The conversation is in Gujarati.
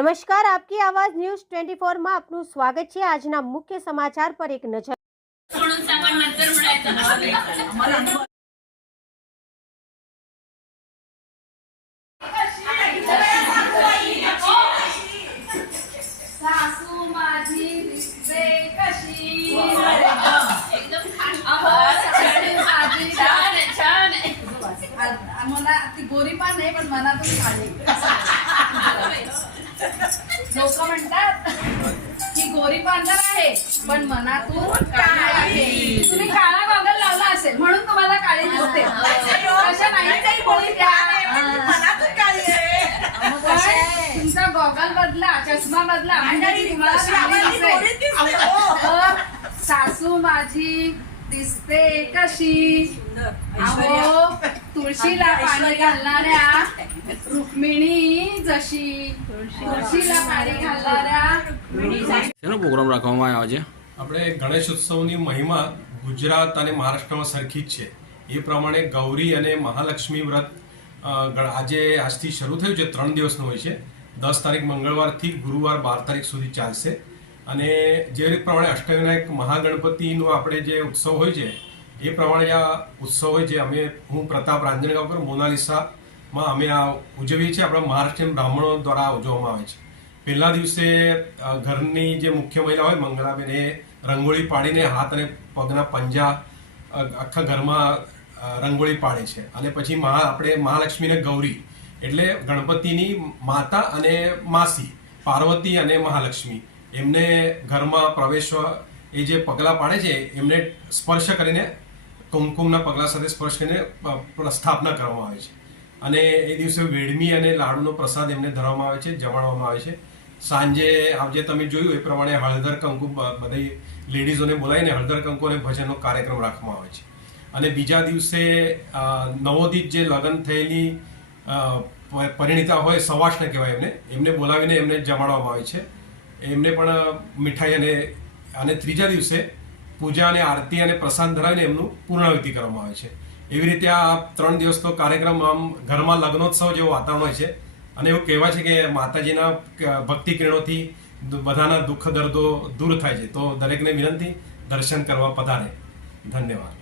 નમસ્કાર, આપકી આવાજ ન્યૂઝ 24 માં આપનું સ્વાગત છે। આજના મુખ્ય સમાચાર પર એક નજર। मला ती गोरी पान नाही पण मनातून काळी लोक म्हणतात की गोरी पांढर आहे पण मनातून काळी आहे। तुम्ही काळा गॉगल लावला असेल म्हणून तुम्हाला काळी दिसते, अशा नाही काही गोरी मनातून काळी आहे। तुमचा गॉगल बदला, चष्मा बदला म्हणजे तुम्हाला सासू माझी दिसते कशी, अहो तुळशीला पाणी घालणाऱ्या रुक्मिणी जशी, तुळशीला पाणी घालणाऱ्या रुक्मिणी जशी। શેનો પ્રોગ્રામ રાખવામાં આવ્યો છે? આપણે ગણેશ ઉત્સવની મહિમા ગુજરાત અને મહારાષ્ટ્રમાં સરખી જ છે। એ પ્રમાણે ગૌરી અને મહાલક્ષ્મી વ્રત આજથી શરૂ થયું છે। 3 દિવસનું હોય છે। 10 તારીખ મંગળવારથી ગુરુવાર 12 તારીખ સુધી ચાલશે। અને જે રીતે પ્રમાણે અષ્ટવિનાયક મહાગણપતિનો આપણે જે ઉત્સવ હોય છે એ પ્રમાણે આ ઉત્સવ હોય છે। હું પ્રતાપ રાંજણગાંવકર મોનાલિસામાં અમે આ ઉજવીએ છીએ। આપણા મહારાષ્ટ્રીયન બ્રાહ્મણો દ્વારા ઉજવવામાં આવે છે। પહેલા દિવસે ઘરની જે મુખ્ય મહિલા હોય મંગળાબેન એ રંગોળી પાડીને હાથ અને પગના પંજા આખા ઘરમાં રંગોળી પાડે છે। અને પછી આપણે મહાલક્ષ્મી અને ગૌરી એટલે ગણપતિની માતા અને માસી પાર્વતી અને મહાલક્ષ્મી એમને ઘરમાં પ્રવેશવા એ જે પગલાં પાડે છે એમને સ્પર્શ કરીને કુમકુમના પગલા સાથે સ્પર્શ કરીને સ્થાપના કરવામાં આવે છે। અને એ દિવસે વેડમી અને લાડુનો પ્રસાદ એમને ધરવામાં આવે છે, જમાડવામાં આવે છે। સાંજે આજે તમે જોયું એ પ્રમાણે હળદર કંકુ બધી લેડીઝોને બોલાવીને હળદર કંકુ અને ભજનનો કાર્યક્રમ રાખવામાં આવે છે। અને બીજા દિવસે નવોદિત જે લગ્ન થયેલી પરિણીતા હોય, સવાસને કહેવાય એમને બોલાવીને એમને જમાડવામાં આવે છે। એમને પણ મીઠાઈ અને ત્રીજા દિવસે પૂજા અને આરતી અને પ્રસાદ ધરાવીને એમનું પૂર્ણાહુતિ કરવામાં આવે છે। એવી રીતે આ 3 દિવસનો કાર્યક્રમ આમ ઘરમાં લગ્નોત્સવ જેવું વાતાવરણ હોય છે। અને એવું કહેવાય છે કે માતાજીના ભક્તિ કિરણોથી બધાના દુઃખ દર્દો દૂર થાય છે। તો દરેકને વિનંતી, દર્શન કરવા પધારે। ધન્યવાદ।